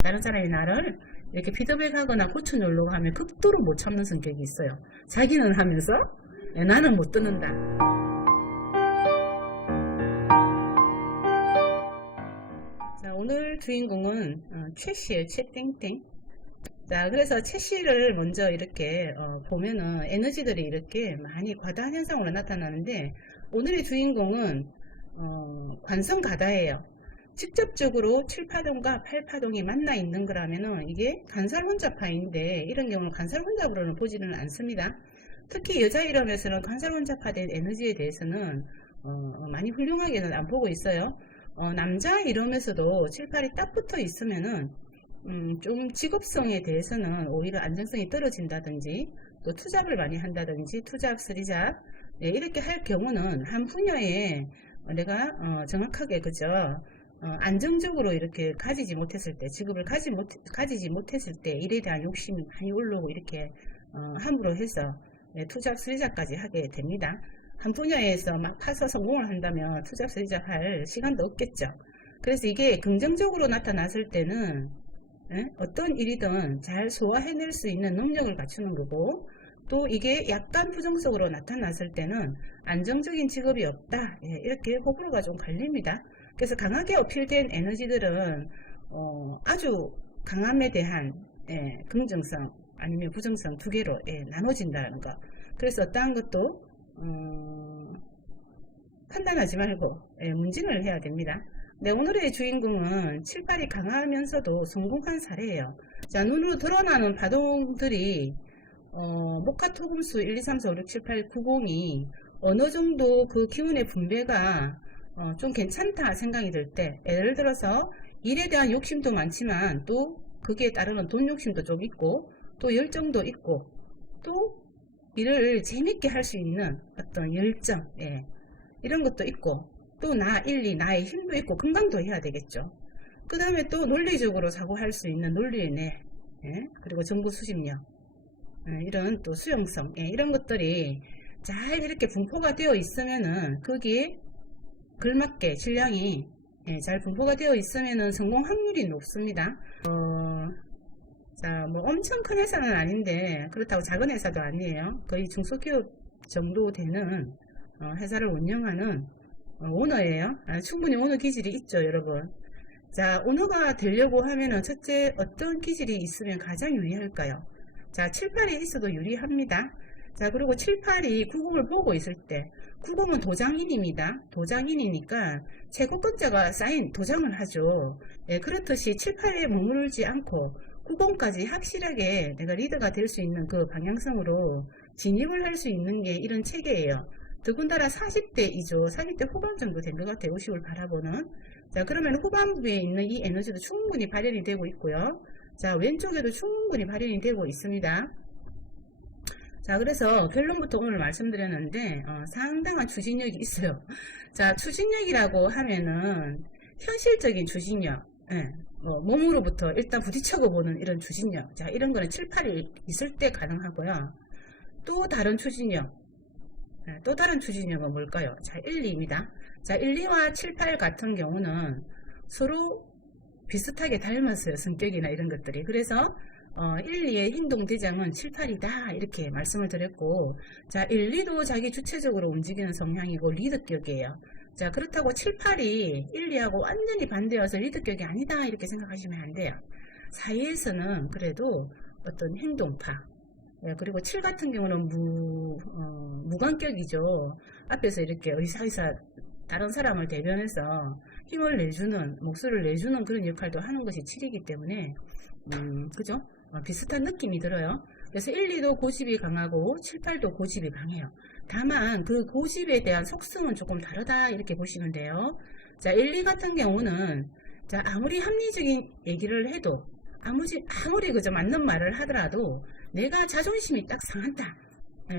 다른 사람이 나를 이렇게 피드백하거나 고쳐주려고 하면 극도로 못 참는 성격이 있어요. 자기는 하면서 나는 못 듣는다. 자, 오늘 주인공은 최씨예요. 최땡땡. 자, 그래서 최씨를 먼저 이렇게 보면은 에너지들이 이렇게 많이 과다한 현상으로 나타나는데, 오늘의 주인공은 관성가다예요. 직접적으로 7파동과 8파동이 만나 있는 거라면은 이게 간살혼잡파인데, 이런 경우는 간살혼잡으로는 보지는 않습니다. 특히 여자 이름에서는 간살혼잡화된 에너지에 대해서는 많이 훌륭하게는 안 보고 있어요. 남자 이름에서도 7, 8이 딱 붙어 있으면은 좀 직업성에 대해서는 오히려 안정성이 떨어진다든지, 또 투잡을 많이 한다든지, 투잡, 쓰리잡, 네, 이렇게 할 경우는 한 분야에 내가 정확하게 그죠, 안정적으로 이렇게 가지지 못했을 때, 직업을 가지지 못했을 때 일에 대한 욕심이 많이 올라오고, 이렇게 함부로 해서 네, 투잡, 쓰리잡까지 하게 됩니다. 한 분야에서 막 파서 성공을 한다면 투잡, 쓰리잡 할 시간도 없겠죠. 그래서 이게 긍정적으로 나타났을 때는 어떤 일이든 잘 소화해낼 수 있는 능력을 갖추는 거고, 또 이게 약간 부정적으로 나타났을 때는 안정적인 직업이 없다, 이렇게 호불호가 좀 갈립니다. 그래서 강하게 어필된 에너지들은 아주 강함에 대한 긍정성 아니면 부정성 두 개로 나눠진다는 거. 그래서 어떠한 것도 판단하지 말고 문진을 해야 됩니다. 네, 오늘의 주인공은 7, 8이 강하면서도 성공한 사례예요. 자, 눈으로 드러나는 파동들이 목화토금수 1, 2, 3, 4, 5, 6, 7, 8, 9, 0이 어느 정도 그 기운의 분배가 좀 괜찮다 생각이 들 때, 예를 들어서 일에 대한 욕심도 많지만 또 거기에 따르는 돈 욕심도 좀 있고, 또 열정도 있고, 또 일을 재밌게 할 수 있는 어떤 열정, 이런 것도 있고, 또 나, 1, 2, 나의 힘도 있고 건강도 해야 되겠죠. 그 다음에 또 논리적으로 사고할 수 있는 논리의 뇌, 그리고 정보 수집력, 이런 또 수용성, 이런 것들이 잘 이렇게 분포가 되어 있으면은, 거기에 걸맞게 질량이 잘 분포가 되어 있으면은 성공 확률이 높습니다. 자, 뭐 엄청 큰 회사는 아닌데, 그렇다고 작은 회사도 아니에요. 거의 중소기업 정도 되는 회사를 운영하는 오너예요. 충분히 오너 기질이 있죠, 여러분. 자, 오너가 되려고 하면은 첫째, 어떤 기질이 있으면 가장 유리할까요? 자, 7, 8이 있어도 유리합니다. 자, 그리고 7, 8이 90을 보고 있을 때, 90은 도장인입니다. 도장인이니까 최고권자가 쌓인 도장을 하죠. 그렇듯이 7, 8에 머무르지 않고 90까지 확실하게 내가 리더가 될 수 있는 그 방향성으로 진입을 할 수 있는 게 이런 체계예요. 더군다나 40대이죠. 40대 후반 정도 된 것 같아요. 50을 바라보는. 자, 그러면 후반부에 있는 이 에너지도 충분히 발현이 되고 있고요. 자, 왼쪽에도 충분히 발현이 되고 있습니다. 자, 그래서 결론부터 오늘 말씀드렸는데 상당한 추진력이 있어요. 자, 추진력이라고 하면은 현실적인 추진력, 몸으로부터 일단 부딪혀고 보는 이런 추진력, 자, 이런 거는 7, 8이 있을 때 가능하고요. 또 다른 추진력, 또 다른 추진력은 뭘까요? 자, 1, 2입니다. 자, 1, 2와 7, 8 같은 경우는 서로 비슷하게 닮았어요. 성격이나 이런 것들이. 그래서 1, 2의 행동대장은 7, 8이다 이렇게 말씀을 드렸고, 자, 1, 2도 자기 주체적으로 움직이는 성향이고 리더격이에요. 자, 그렇다고 7, 8이 1, 2하고 완전히 반대여서 리더격이 아니다 이렇게 생각하시면 안 돼요. 사이에서는 그래도 어떤 행동파, 그리고 7 같은 경우는 무관격이죠. 앞에서 이렇게 의사의사 다른 사람을 대변해서 힘을 내주는, 목소리를 내주는 그런 역할도 하는 것이 7이기 때문에 그죠? 비슷한 느낌이 들어요. 그래서 1, 2도 고집이 강하고 7, 8도 고집이 강해요. 다만 그 고집에 대한 속성은 조금 다르다 이렇게 보시면 돼요. 자, 1, 2 같은 경우는 자, 아무리 합리적인 얘기를 해도, 아무리 그저 맞는 말을 하더라도 내가 자존심이 딱 상한다,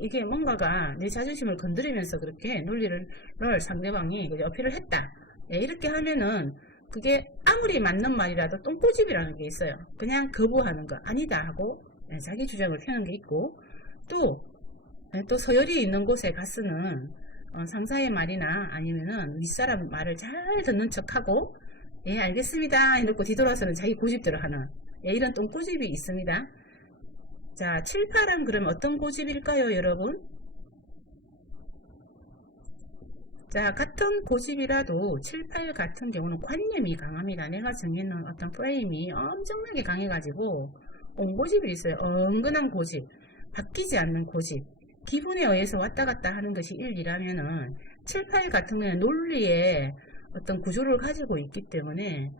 이게 뭔가가 내 자존심을 건드리면서 그렇게 논리를 상대방이 어필을 했다, 이렇게 하면은 그게 아무리 맞는 말이라도 똥꼬집이라는 게 있어요. 그냥 거부하는 거 아니다 하고 자기 주장을 펴는 게 있고, 또 서열이 있는 곳에 가서는 상사의 말이나 아니면은 윗사람 말을 잘 듣는 척하고 예, 알겠습니다. 해놓고 뒤돌아서는 자기 고집대로 하는, 예, 이런 똥고집이 있습니다. 자, 7, 8은 그럼 어떤 고집일까요, 여러분? 자, 같은 고집이라도 7, 8 같은 경우는 관념이 강합니다. 내가 정해놓은 어떤 프레임이 엄청나게 강해가지고 옹고집이 있어요. 은근한 고집, 바뀌지 않는 고집, 기분에 의해서 왔다 갔다 하는 것이 1이라면은 7, 8 같은 경우는 논리의 어떤 구조를 가지고 있기 때문에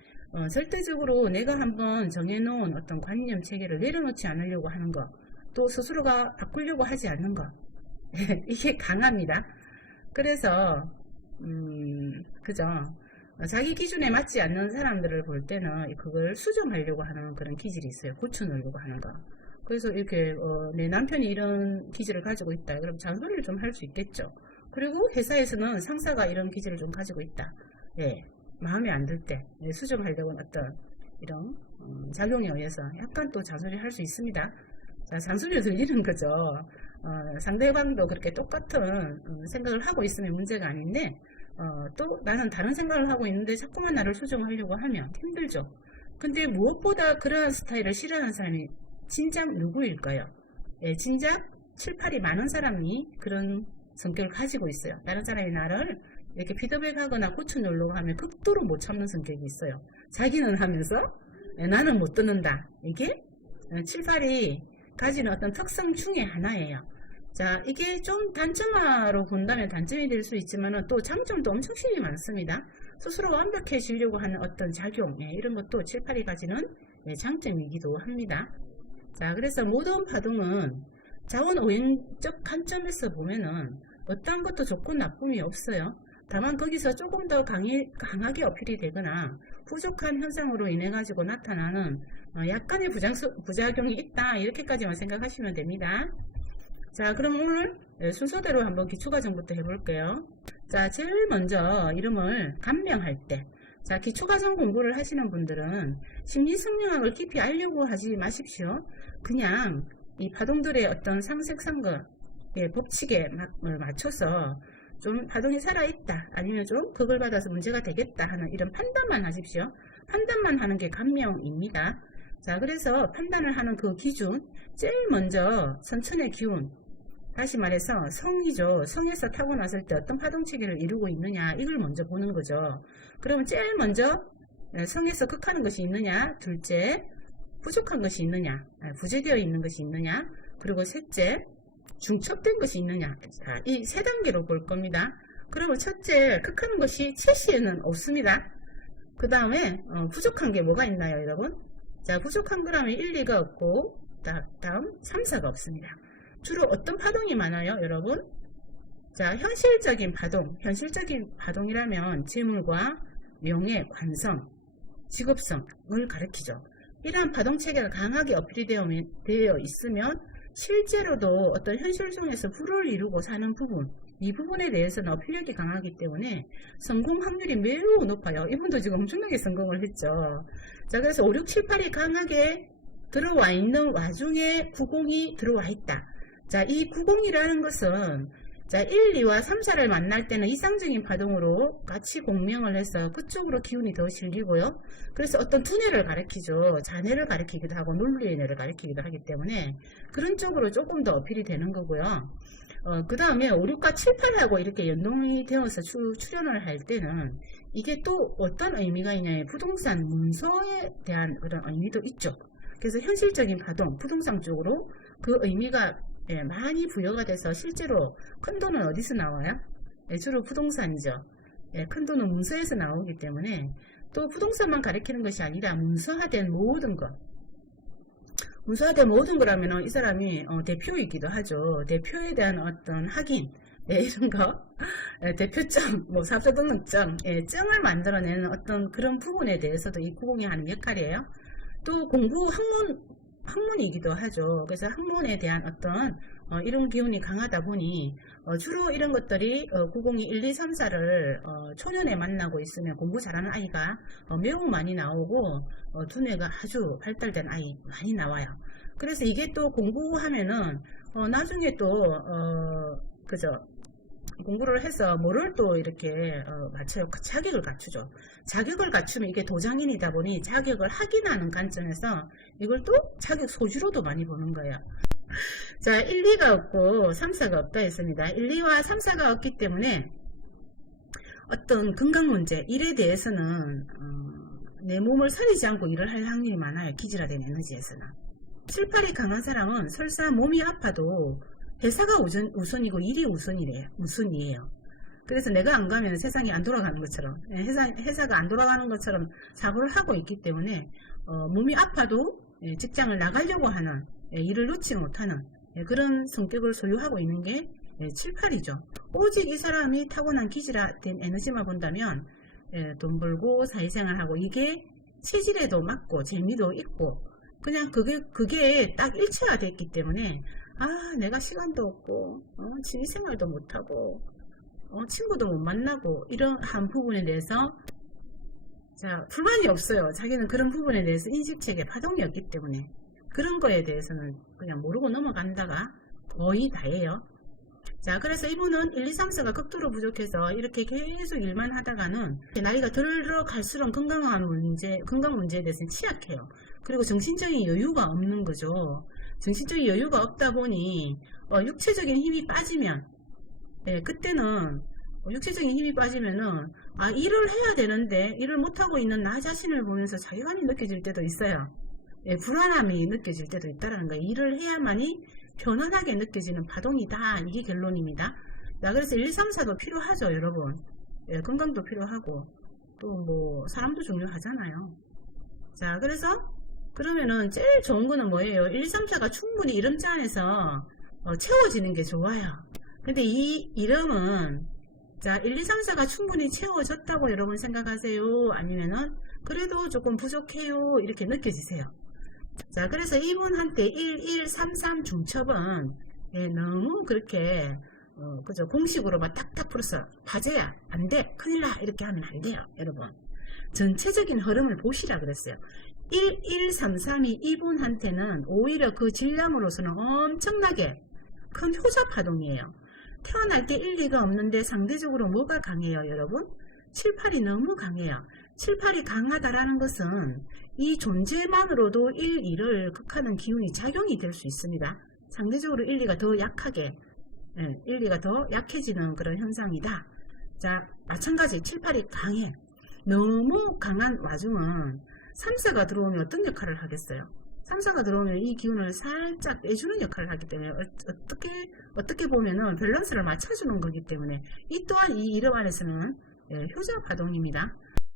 절대적으로 내가 한번 정해놓은 어떤 관념 체계를 내려놓지 않으려고 하는 것, 또 스스로가 바꾸려고 하지 않는 것, 이게 강합니다. 그래서 그죠. 자기 기준에 맞지 않는 사람들을 볼 때는 그걸 수정하려고 하는 그런 기질이 있어요. 고쳐놓으려고 하는 거. 그래서 이렇게 내 남편이 이런 기질을 가지고 있다. 그럼 잔소리를 좀 할 수 있겠죠. 그리고 회사에서는 상사가 이런 기질을 좀 가지고 있다. 예, 마음에 안 들 때 수정하려고 하는 어떤 이런 작용에 의해서 약간 또 잔소리를 할 수 있습니다. 자, 잔소리를 들리는 거죠. 상대방도 그렇게 똑같은 생각을 하고 있으면 문제가 아닌데 또 나는 다른 생각을 하고 있는데 자꾸만 나를 수정하려고 하면 힘들죠. 근데 무엇보다 그러한 스타일을 싫어하는 사람이 진작 누구일까요? 예, 진작 7, 8이 많은 사람이 그런 성격을 가지고 있어요. 다른 사람이 나를 이렇게 피드백하거나 고쳐놓으려고 하면 극도로 못 참는 성격이 있어요. 자기는 하면서 나는 못 듣는다. 이게 7, 8이 가지는 어떤 특성 중에 하나예요. 자, 이게 좀 단점으로 본다면 단점이 될 수 있지만 또 장점도 엄청 실이 많습니다. 스스로가 완벽해지려고 하는 어떤 작용, 이런 것도 7, 8이 가지는 장점이기도 합니다. 자, 그래서 모든 파동은 자원오행적 관점에서 보면은 어떤 것도 좋고 나쁨이 없어요. 다만 거기서 조금 더 강하게 어필이 되거나 부족한 현상으로 인해 가지고 나타나는 약간의 부작용이 있다, 이렇게까지만 생각하시면 됩니다. 자, 그럼 오늘 순서대로 한번 기초과정부터 해볼게요. 자, 제일 먼저 이름을 감명할 때, 자, 기초과정 공부를 하시는 분들은 심리성령학을 깊이 알려고 하지 마십시오. 그냥 이 파동들의 어떤 상색상거 법칙에 맞춰서 좀 파동이 살아있다, 아니면 좀 극을 받아서 문제가 되겠다 하는 이런 판단만 하십시오. 판단만 하는 게 감명입니다. 자, 그래서 판단을 하는 그 기준, 제일 먼저 선천의 기운, 다시 말해서 성이죠. 성에서 타고났을 때 어떤 파동체계를 이루고 있느냐, 이걸 먼저 보는 거죠. 그러면 제일 먼저 성에서 극하는 것이 있느냐, 둘째 부족한 것이 있느냐, 부재되어 있는 것이 있느냐, 그리고 셋째 중첩된 것이 있느냐, 이 세 단계로 볼 겁니다. 그러면 첫째, 극하는 것이 체시에는 없습니다. 그 다음에 부족한 게 뭐가 있나요, 여러분? 자, 부족한 거라면 1, 2가 없고 다음 3, 4가 없습니다. 주로 어떤 파동이 많아요, 여러분? 자, 현실적인 파동이라면 재물과 명예, 관성, 직업성을 가리키죠. 이러한 파동체계가 강하게 어필이 되어 있으면 실제로도 어떤 현실 중에서 불을 이루고 사는 부분, 이 부분에 대해서는 어필력이 강하기 때문에 성공 확률이 매우 높아요. 이분도 지금 엄청나게 성공을 했죠. 자, 그래서 5, 6, 7, 8이 강하게 들어와 있는 와중에 90이 들어와 있다. 자, 이 90이라는 것은 자, 1, 2와 3, 4를 만날 때는 이상적인 파동으로 같이 공명을 해서 그쪽으로 기운이 더 실리고요. 그래서 어떤 두뇌를 가리키죠. 자뇌를 가리키기도 하고 논리의 뇌를 가리키기도 하기 때문에 그런 쪽으로 조금 더 어필이 되는 거고요. 그 다음에 5, 6과 7, 8하고 이렇게 연동이 되어서 출연을 할 때는 이게 또 어떤 의미가 있냐면 부동산 문서에 대한 그런 의미도 있죠. 그래서 현실적인 파동, 부동산 쪽으로 그 의미가 많이 부여가 돼서 실제로 큰 돈은 어디서 나와요? 주로 부동산이죠. 큰 돈은 문서에서 나오기 때문에 또 부동산만 가리키는 것이 아니라 문서화된 모든 것. 문서화된 모든 거라면 이 사람이 대표이기도 하죠. 대표에 대한 어떤 확인, 이런 거, 대표증, 뭐 사업자 등록증, 증을 만들어내는 어떤 그런 부분에 대해서도 이 90이 하는 역할이에요. 또 공부 학문이기도 하죠. 그래서 학문에 대한 어떤 이런 기운이 강하다 보니 주로 이런 것들이 90이 1, 2, 3, 4를 초년에 만나고 있으면 공부 잘하는 아이가 매우 많이 나오고 두뇌가 아주 발달된 아이 많이 나와요. 그래서 이게 또 공부하면은 나중에 또 그죠, 공부를 해서 뭐를 또 이렇게 맞춰요. 그 자격을 갖추죠. 자격을 갖추면 이게 도장인이다 보니 자격을 확인하는 관점에서 이걸 또 자격 소지로도 많이 보는 거예요. 자, 1, 2가 없고 3, 4가 없다 했습니다. 1, 2와 3, 4가 없기 때문에 어떤 건강 문제, 일에 대해서는 내 몸을 사리지 않고 일을 할 확률이 많아요. 기질화된 에너지에서는. 7, 8이 강한 사람은 설사 몸이 아파도 회사가 우선이고 일이 우선이에요. 그래서 내가 안 가면 세상이 안 돌아가는 것처럼, 회사가 안 돌아가는 것처럼 사고를 하고 있기 때문에 몸이 아파도 직장을 나가려고 하는, 일을 놓지 못하는 그런 성격을 소유하고 있는 게 7, 8이죠. 오직 이 사람이 타고난 기질화된 에너지만 본다면 돈 벌고 사회생활하고 이게 체질에도 맞고 재미도 있고 그냥 그게 딱 일체화됐기 때문에 내가 시간도 없고 취미생활도 못하고 친구도 못 만나고 이런 한 부분에 대해서 불만이 없어요. 자기는 그런 부분에 대해서 인식체계 파동이 없기 때문에 그런 거에 대해서는 그냥 모르고 넘어간다가 거의 다예요. 자, 그래서 이분은 1, 2, 3, 4가 극도로 부족해서 이렇게 계속 일만 하다가는 나이가 들어갈수록 건강 문제에 대해서는 취약해요. 그리고 정신적인 여유가 없는 거죠. 정신적인 여유가 없다 보니 육체적인 힘이 빠지면 그때는 육체적인 힘이 빠지면은 일을 해야 되는데 일을 못하고 있는 나 자신을 보면서 자괴감이 느껴질 때도 있어요. 불안함이 느껴질 때도 있다는 거예요. 일을 해야만이 편안하게 느껴지는 파동이다. 이게 결론입니다. 자, 그래서 1, 2, 3, 4도 필요하죠, 여러분. 건강도 필요하고 또 뭐 사람도 중요하잖아요. 자, 그래서 그러면은 제일 좋은 거는 뭐예요? 1, 2, 3, 4가 충분히 이름자 안에서 채워지는 게 좋아요. 근데 이 이름은 1, 2, 3, 4가 충분히 채워졌다고 여러분 생각하세요? 아니면은 그래도 조금 부족해요? 이렇게 느껴지세요? 자, 그래서 이분한테 1, 1, 3, 3 중첩은 너무 그렇게 그죠? 공식으로만 탁탁 풀어서 화제야, 안 돼, 큰일 나 이렇게 하면 안 돼요, 여러분. 전체적인 흐름을 보시라 그랬어요. 1, 1, 3, 3이 이분한테는 오히려 그 질량으로서는 엄청나게 큰 효자 파동이에요. 태어날 때 1, 2가 없는데 상대적으로 뭐가 강해요, 여러분? 7, 8이 너무 강해요. 7, 8이 강하다라는 것은 이 존재만으로도 1, 2를 극하는 기운이 작용이 될 수 있습니다. 상대적으로 1, 2가 더 약하게 1, 2가 더 약해지는 그런 현상이다. 자, 마찬가지 7, 8이 강해. 너무 강한 와중은 3, 4가 들어오면 어떤 역할을 하겠어요? 3, 4가 들어오면 이 기운을 살짝 빼주는 역할을 하기 때문에 어떻게 보면은 밸런스를 맞춰주는 거기 때문에 이 또한 이 이름 안에서는 효자 파동입니다.